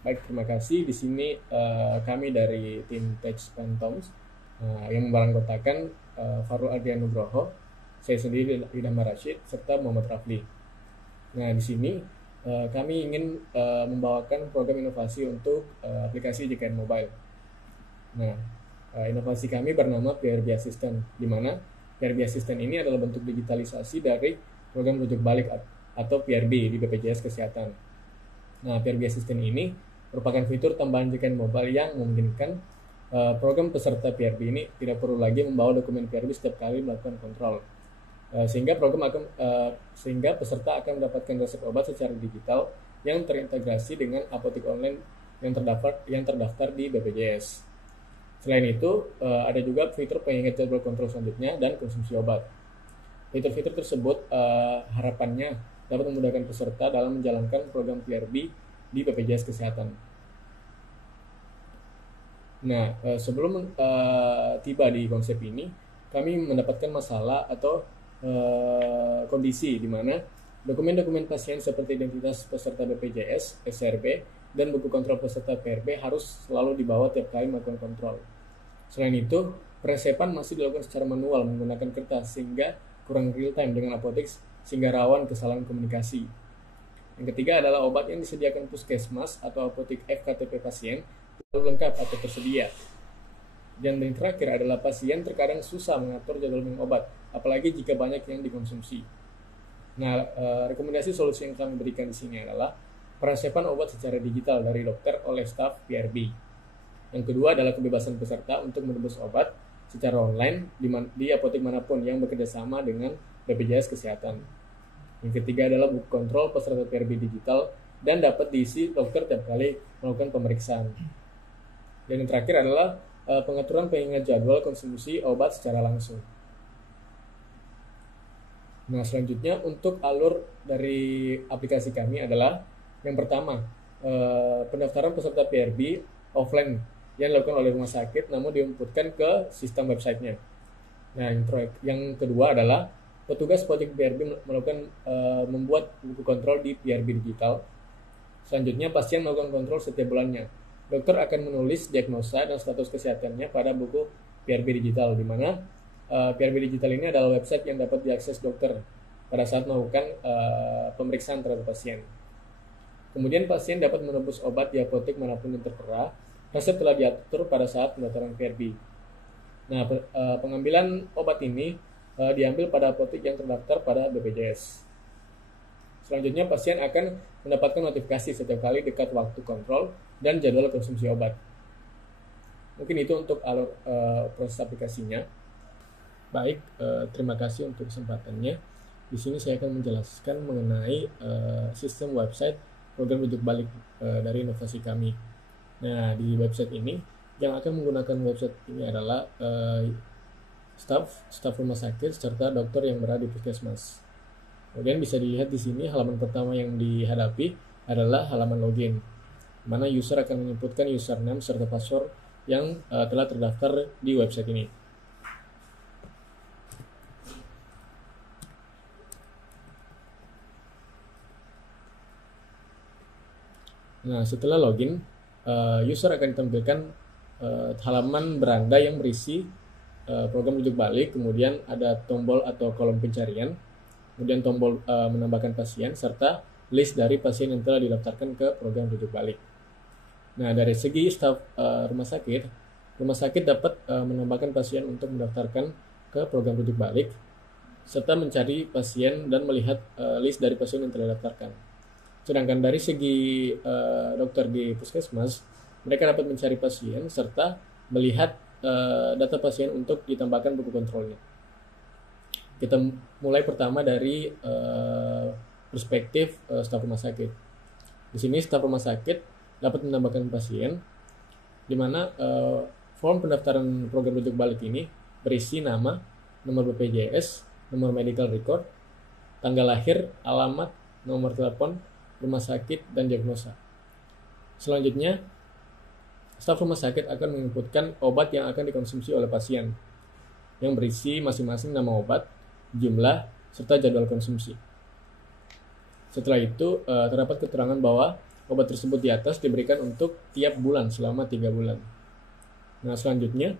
Baik, terima kasih. Di sini kami dari tim Tech Phantoms yang beranggotakan Farul Adrian Nugroho, saya sendiri Idham Rashid, serta Muhammad Rafli. Nah, di sini kami ingin membawakan program inovasi untuk aplikasi JKN Mobile. Nah, inovasi kami bernama PRB Assistant, di mana PRB Assistant ini adalah bentuk digitalisasi dari program rujuk balik atau PRB di BPJS Kesehatan. Nah, PRB Assistant ini merupakan fitur tambahan JKN Mobile yang memungkinkan program peserta PRB ini tidak perlu lagi membawa dokumen PRB setiap kali melakukan kontrol. Sehingga peserta akan mendapatkan resep obat secara digital yang terintegrasi dengan apotek online yang terdaftar di BPJS. Selain itu, ada juga fitur pengingat jadwal kontrol selanjutnya dan konsumsi obat. Fitur-fitur tersebut harapannya dapat memudahkan peserta dalam menjalankan program PRB di BPJS Kesehatan. Nah, sebelum tiba di konsep ini, kami mendapatkan masalah atau kondisi di mana dokumen-dokumen pasien seperti identitas peserta BPJS, SRB, dan buku kontrol peserta PRB harus selalu dibawa tiap kali melakukan kontrol. Selain itu, peresepan masih dilakukan secara manual menggunakan kertas sehingga kurang real time dengan apotek sehingga rawan kesalahan komunikasi. Yang ketiga adalah obat yang disediakan puskesmas atau apotek FKTP pasien tidak lengkap atau tersedia. Dan yang terakhir adalah pasien terkadang susah mengatur jadwal minum obat, apalagi jika banyak yang dikonsumsi. Nah, rekomendasi solusi yang kami berikan di sini adalah peresepan obat secara digital dari dokter oleh staf PRB. Yang kedua adalah kebebasan peserta untuk menebus obat secara online di apotek manapun yang bekerja sama dengan BPJS Kesehatan. Yang ketiga adalah buku kontrol peserta PRB digital dan dapat diisi dokter tiap kali melakukan pemeriksaan. Dan yang terakhir adalah pengaturan pengingat jadwal konsumsi obat secara langsung. Nah, selanjutnya untuk alur dari aplikasi kami adalah yang pertama, pendaftaran peserta PRB offline yang dilakukan oleh rumah sakit namun diinputkan ke sistem websitenya. Nah, yang kedua adalah petugas apotek PRB melakukan membuat buku kontrol di PRB digital. Selanjutnya, pasien melakukan kontrol setiap bulannya. Dokter akan menulis diagnosa dan status kesehatannya pada buku PRB digital, di mana PRB digital ini adalah website yang dapat diakses dokter pada saat melakukan pemeriksaan terhadap pasien. Kemudian pasien dapat menebus obat di apotek manapun yang tertera. Resep telah diatur pada saat pendaftaran PRB. Nah, pengambilan obat ini diambil pada apotek yang terdaftar pada BPJS. Selanjutnya, pasien akan mendapatkan notifikasi setiap kali dekat waktu kontrol dan jadwal konsumsi obat. Mungkin itu untuk alur proses aplikasinya. Baik, terima kasih untuk kesempatannya. Di sini saya akan menjelaskan mengenai sistem website program rujuk balik dari inovasi kami. Nah, di website ini yang akan menggunakan website ini adalah staf rumah sakit serta dokter yang berada di puskesmas. Kemudian bisa dilihat di sini halaman pertama yang dihadapi adalah halaman login, mana user akan menyebutkan username serta password yang telah terdaftar di website ini. Nah, setelah login, user akan ditampilkan halaman beranda yang berisi program rujuk balik, kemudian ada tombol atau kolom pencarian, kemudian tombol menambahkan pasien, serta list dari pasien yang telah didaftarkan ke program rujuk balik. Nah, dari segi staf rumah sakit dapat menambahkan pasien untuk mendaftarkan ke program rujuk balik, serta mencari pasien dan melihat list dari pasien yang telah didaftarkan. Sedangkan dari segi dokter di puskesmas, mereka dapat mencari pasien serta melihat data pasien untuk ditambahkan buku kontrolnya. Kita mulai pertama dari perspektif staf rumah sakit. Di sini staf rumah sakit dapat menambahkan pasien, di mana form pendaftaran program rujuk balik ini berisi nama, nomor BPJS, nomor medical record, tanggal lahir, alamat, nomor telepon, rumah sakit, dan diagnosa. Selanjutnya, staf rumah sakit akan menginputkan obat yang akan dikonsumsi oleh pasien, yang berisi masing-masing nama obat, jumlah, serta jadwal konsumsi. Setelah itu, terdapat keterangan bahwa obat tersebut di atas diberikan untuk tiap bulan selama 3 bulan. Nah, selanjutnya,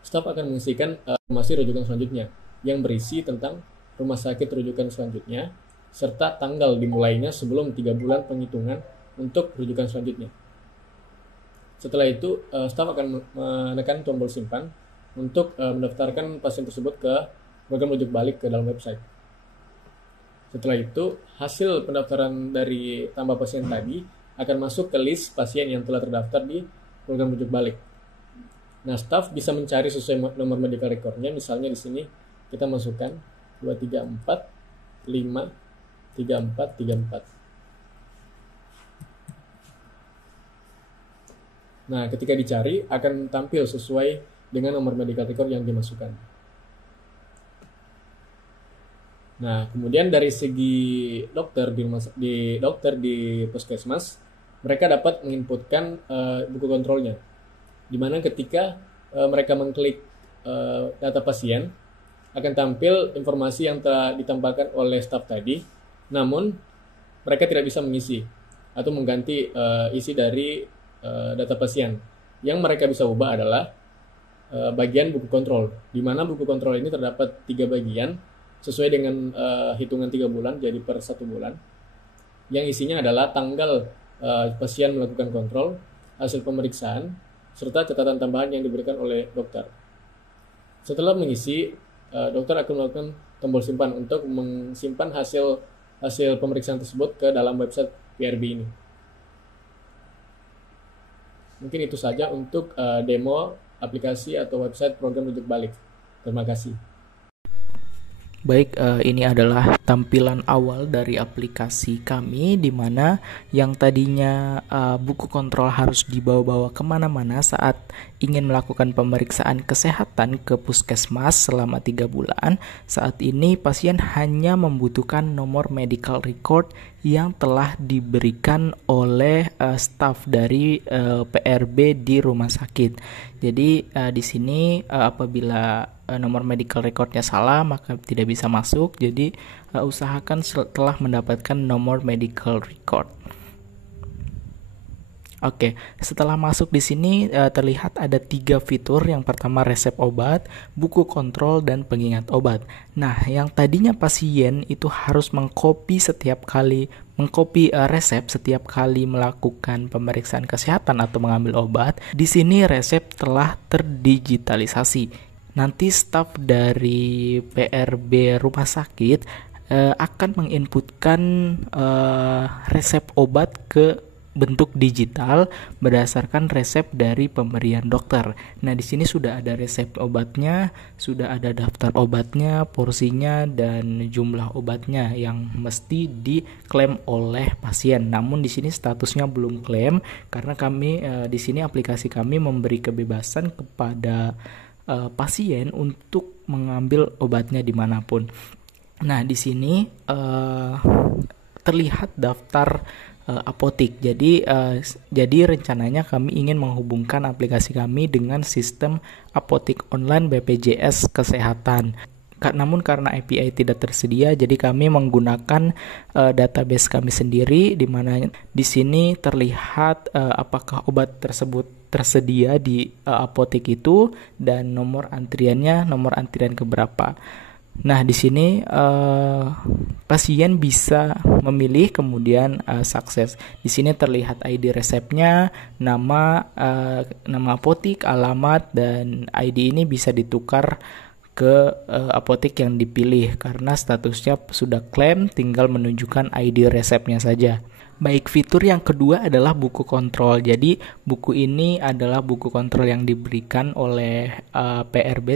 staf akan mengisikan informasi rujukan selanjutnya yang berisi tentang rumah sakit rujukan selanjutnya, serta tanggal dimulainya sebelum 3 bulan penghitungan untuk rujukan selanjutnya. Setelah itu, staf akan menekan tombol simpan untuk mendaftarkan pasien tersebut ke program rujuk balik ke dalam website. Setelah itu, hasil pendaftaran dari tambah pasien tadi akan masuk ke list pasien yang telah terdaftar di program rujuk balik. Nah, staf bisa mencari sesuai nomor medical record-nya. Misalnya di sini kita masukkan 234 5 34 34. Nah, ketika dicari akan tampil sesuai dengan nomor medical record yang dimasukkan. Nah, kemudian dari segi dokter di puskesmas, mereka dapat menginputkan buku kontrolnya, di mana ketika mereka mengklik data pasien, akan tampil informasi yang telah ditambahkan oleh staf tadi, namun mereka tidak bisa mengisi atau mengganti isi dari data pasien. Yang mereka bisa ubah adalah bagian buku kontrol, di mana buku kontrol ini terdapat 3 bagian, sesuai dengan hitungan 3 bulan jadi per 1 bulan, yang isinya adalah tanggal pasien melakukan kontrol, hasil pemeriksaan, serta catatan tambahan yang diberikan oleh dokter. Setelah mengisi, dokter akan melakukan tombol simpan untuk menyimpan hasil pemeriksaan tersebut ke dalam website PRB ini. Mungkin itu saja untuk demo aplikasi atau website program rujuk balik. Terima kasih. Baik, ini adalah tampilan awal dari aplikasi kami, di mana yang tadinya buku kontrol harus dibawa-bawa kemana-mana saat ingin melakukan pemeriksaan kesehatan ke puskesmas selama 3 bulan. Saat ini pasien hanya membutuhkan nomor medical record yang telah diberikan oleh staf dari PRB di rumah sakit. Jadi di sini apabila nomor medical recordnya salah maka tidak bisa masuk. Jadi usahakan setelah mendapatkan nomor medical record. Oke, setelah masuk di sini terlihat ada 3 fitur. Yang pertama resep obat, buku kontrol, dan pengingat obat. Nah, yang tadinya pasien itu harus mengcopy resep setiap kali melakukan pemeriksaan kesehatan atau mengambil obat. Di sini resep telah terdigitalisasi. Nanti staf dari PRB rumah sakit akan menginputkan resep obat ke bentuk digital berdasarkan resep dari pemberian dokter. Nah, di sini sudah ada resep obatnya, sudah ada daftar obatnya, porsinya, dan jumlah obatnya yang mesti diklaim oleh pasien. Namun di sini statusnya belum klaim karena kami di sini aplikasi kami memberi kebebasan kepada pasien untuk mengambil obatnya dimanapun. Nah, di sini terlihat daftar apotik. Jadi rencananya kami ingin menghubungkan aplikasi kami dengan sistem apotik online BPJS Kesehatan. Namun karena API tidak tersedia, jadi kami menggunakan database kami sendiri, di mana di sini terlihat apakah obat tersebut tersedia di apotik itu dan nomor antrian keberapa. Nah, di sini pasien bisa memilih, kemudian sukses. Di sini terlihat ID resepnya, nama apotik, alamat, dan ID ini bisa ditukar ke apotik yang dipilih karena statusnya sudah klaim, tinggal menunjukkan ID resepnya saja. Baik, fitur yang kedua adalah buku kontrol. Jadi buku ini adalah buku kontrol yang diberikan oleh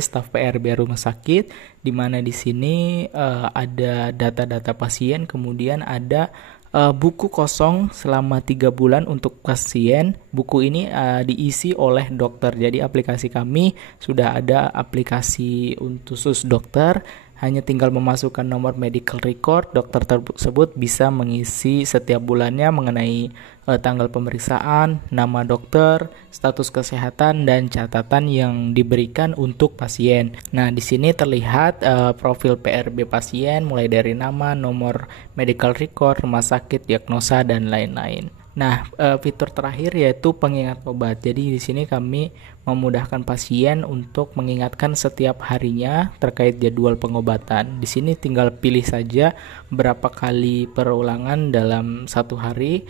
staf PRB rumah sakit, di mana di sini ada data-data pasien, kemudian ada buku kosong selama 3 bulan untuk pasien. Buku ini diisi oleh dokter. Jadi aplikasi kami sudah ada aplikasi untuk khusus dokter. Hanya tinggal memasukkan nomor medical record, dokter tersebut bisa mengisi setiap bulannya mengenai tanggal pemeriksaan, nama dokter, status kesehatan, dan catatan yang diberikan untuk pasien. Nah, di sini terlihat profil PRB pasien mulai dari nama, nomor medical record, rumah sakit, diagnosa, dan lain-lain. Nah, fitur terakhir yaitu pengingat obat. Jadi di sini kami memudahkan pasien untuk mengingatkan setiap harinya terkait jadwal pengobatan. Di sini tinggal pilih saja berapa kali perulangan dalam satu hari.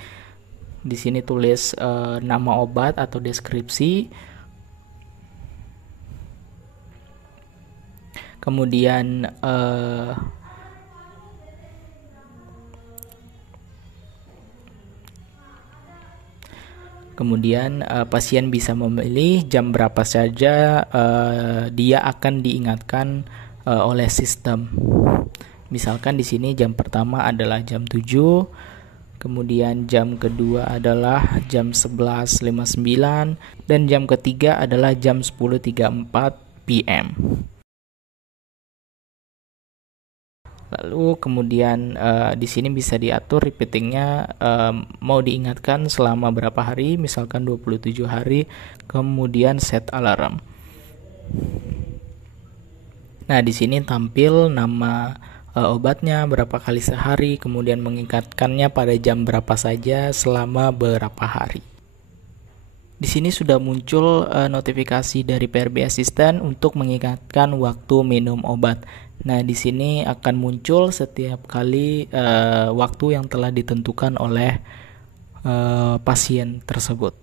Di sini tulis nama obat atau deskripsi. Kemudian pasien bisa memilih jam berapa saja dia akan diingatkan oleh sistem. Misalkan di sini jam pertama adalah jam 7, kemudian jam kedua adalah jam 11.59 dan jam ketiga adalah jam 10.34 PM. Lalu kemudian di sini bisa diatur repeatingnya, mau diingatkan selama berapa hari, misalkan 27 hari, kemudian set alarm. Nah, di sini tampil nama obatnya, berapa kali sehari, kemudian mengingatkannya pada jam berapa saja selama berapa hari. Di sini sudah muncul notifikasi dari PRB Assistant untuk mengingatkan waktu minum obat. Nah, di sini akan muncul setiap kali waktu yang telah ditentukan oleh pasien tersebut.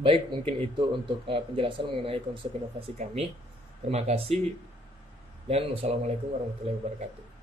Baik, mungkin itu untuk penjelasan mengenai konsep inovasi kami. Terima kasih dan wassalamualaikum warahmatullahi wabarakatuh.